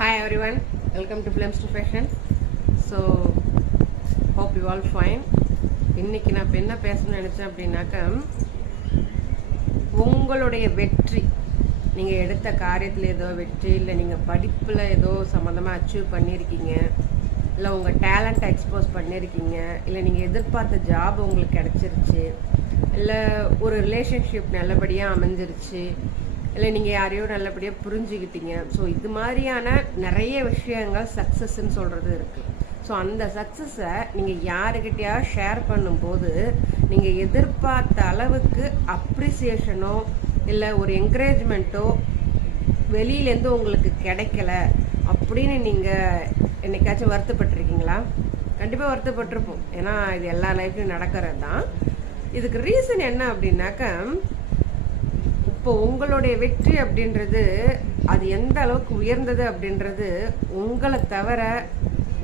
Hi everyone, welcome to Films to Fashion. So, hope you all fine. இன்னைக்கு நான் என்ன பேசணும்னு நினைச்சேன் அப்படின்னாக்கா, உங்களுடைய வெற்றி, நீங்கள் எடுத்த காரியத்தில் ஏதோ வெற்றி, இல்லை நீங்கள் படிப்பில் ஏதோ சம்மந்தமாக அச்சீவ் பண்ணியிருக்கீங்க, இல்லை உங்கள் டேலண்ட்டை எக்ஸ்போஸ் பண்ணியிருக்கீங்க, இல்லை நீங்கள் எதிர்பார்த்த ஜாப் உங்களுக்கு கிடச்சிருச்சு, இல்லை ஒரு ரிலேஷன்ஷிப் நல்லபடியாக அமைஞ்சிருச்சு, இல்லை நீங்கள் யாரையோ நல்லபடியாக புரிஞ்சுக்கிட்டீங்க. ஸோ இது மாதிரியான நிறைய விஷயங்கள் சக்ஸஸ்ன்னு சொல்கிறது இருக்குது. ஸோ அந்த சக்ஸஸை நீங்கள் யாருக்கிட்டையா ஷேர் பண்ணும்போது நீங்கள் எதிர்பார்த்த அளவுக்கு அப்ரிசியேஷனோ இல்லை ஒரு என்கரேஜ்மெண்ட்டோ வெளியிலேருந்து உங்களுக்கு கிடைக்கல அப்படின்னு நீங்கள் என்னைக்காச்சும் வருத்தப்பட்டிருக்கீங்களா? கண்டிப்பாக வருத்தப்பட்டிருப்போம். ஏன்னா இது எல்லா லைஃப்லையும் நடக்கிறது தான். இதுக்கு ரீசன் என்ன அப்படின்னாக்கா, இப்போ உங்களுடைய வெற்றி அப்படின்றது அது எந்த அளவுக்கு உயர்ந்தது அப்படின்றது உங்களை தவிர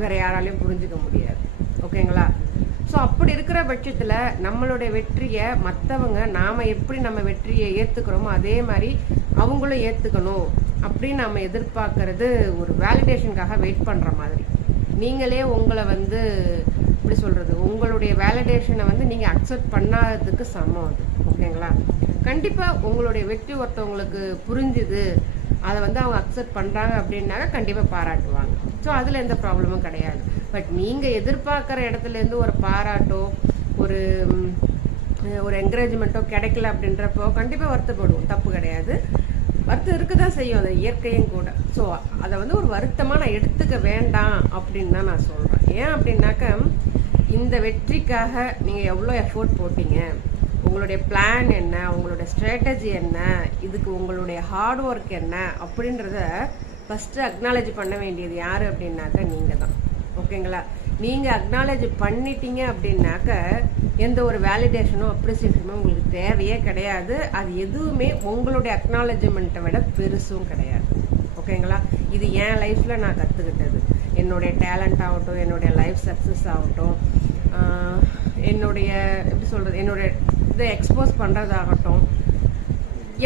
வேற யாராலையும் புரிஞ்சுக்க முடியாது. ஓகேங்களா? ஸோ அப்படி இருக்கிற பட்சத்தில் நம்மளுடைய வெற்றியை மற்றவங்க நாம் எப்படி நம்ம வெற்றியை ஏற்றுக்கிறோமோ அதே மாதிரி அவங்களும் ஏற்றுக்கணும் அப்படின்னு நம்ம எதிர்பார்க்கறது ஒரு வேலிடேஷனுக்காக வெயிட் பண்ணுற மாதிரி. நீங்களே உங்களை எப்படி சொல்கிறது, உங்களுடைய வேலிடேஷனை நீங்கள் அக்செப்ட் பண்ணாததுக்கு சமம் அது. ஓகேங்களா? கண்டிப்பாக உங்களுடைய வெற்றி ஒருத்தவங்களுக்கு புரிஞ்சுது, அதை அவங்க அக்செப்ட் பண்ணுறாங்க அப்படின்னாக்க கண்டிப்பாக பாராட்டுவாங்க. ஸோ அதில் எந்த ப்ராப்ளமும் கிடையாது. பட் நீங்கள் எதிர்பார்க்குற இடத்துலேருந்து ஒரு பாராட்டோ ஒரு என்கரேஜ்மெண்ட்டோ கிடைக்கல அப்படின்றப்போ கண்டிப்பாக வருத்தப்படுவோம். தப்பு கிடையாது, வருத்தம் இருக்க தான் செய்யும், அது இயற்கையும் கூட. ஸோ அதை ஒரு வருத்தமாக நான் எடுத்துக்க வேண்டாம் அப்படின்னு தான் நான் சொல்கிறேன். ஏன் அப்படின்னாக்க, இந்த வெற்றிக்காக நீங்கள் எவ்வளோ எஃபோர்ட் போட்டீங்க, உங்களுடைய பிளான் என்ன, உங்களுடைய ஸ்ட்ராட்டஜி என்ன, இதுக்கு உங்களுடைய ஹார்ட் ஒர்க் என்ன அப்படின்றத ஃபஸ்ட்டு அக்னாலேஜ் பண்ண வேண்டியது யார் அப்படின்னாக்க நீங்கள் தான். ஓகேங்களா? நீங்கள் அக்னாலேஜ் பண்ணிட்டீங்க அப்படின்னாக்க எந்த ஒரு வேலிடேஷனோ அப்ரிசியேஷனோ உங்களுக்கு தேவையே கிடையாது. அது எதுவுமே உங்களுடைய அக்னாலேஜ்மெண்ட்டை விட பெருசும் கிடையாது. ஓகேங்களா? இது என் லைஃப்பில் நான் கற்றுக்கிட்டது. என்னுடைய டேலண்ட் ஆகட்டும், என்னுடைய லைஃப் சக்ஸஸ் ஆகட்டும், என்னுடைய என்னுடைய இதை எக்ஸ்போஸ் பண்ணுறதாகட்டும்,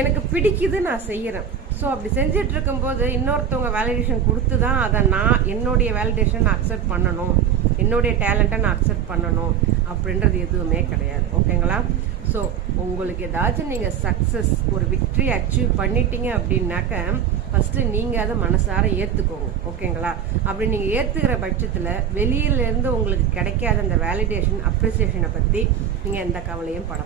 எனக்கு பிடிக்குது, நான் செய்கிறேன். ஸோ அப்படி செஞ்சிட்டு இருக்கும்போது இன்னொருத்தவங்க வேலிடேஷன் கொடுத்து தான் அதை நான் என்னுடைய வேலிடேஷன் நான் அக்செப்ட் பண்ணணும், என்னுடைய டேலண்ட்டை நான் அக்செப்ட் பண்ணணும் அப்படின்றது எதுவுமே கிடையாது. ஓகேங்களா? ஸோ உங்களுக்கு ஏதாச்சும் நீங்கள் சக்ஸஸ் ஒரு விக்ட்ரி அச்சீவ் பண்ணிட்டீங்க அப்படின்னாக்க ஃபஸ்ட்டு நீங்கள் அதை மனசார ஏற்றுக்கோங்க. ஓகேங்களா? அப்படி நீங்கள் ஏற்றுக்கிற பட்சத்தில் வெளியிலேருந்து உங்களுக்கு கிடைக்காத அந்த வேலிடேஷன் அப்ரிசியேஷனை பற்றி நீங்கள் எந்த கவலையும் பட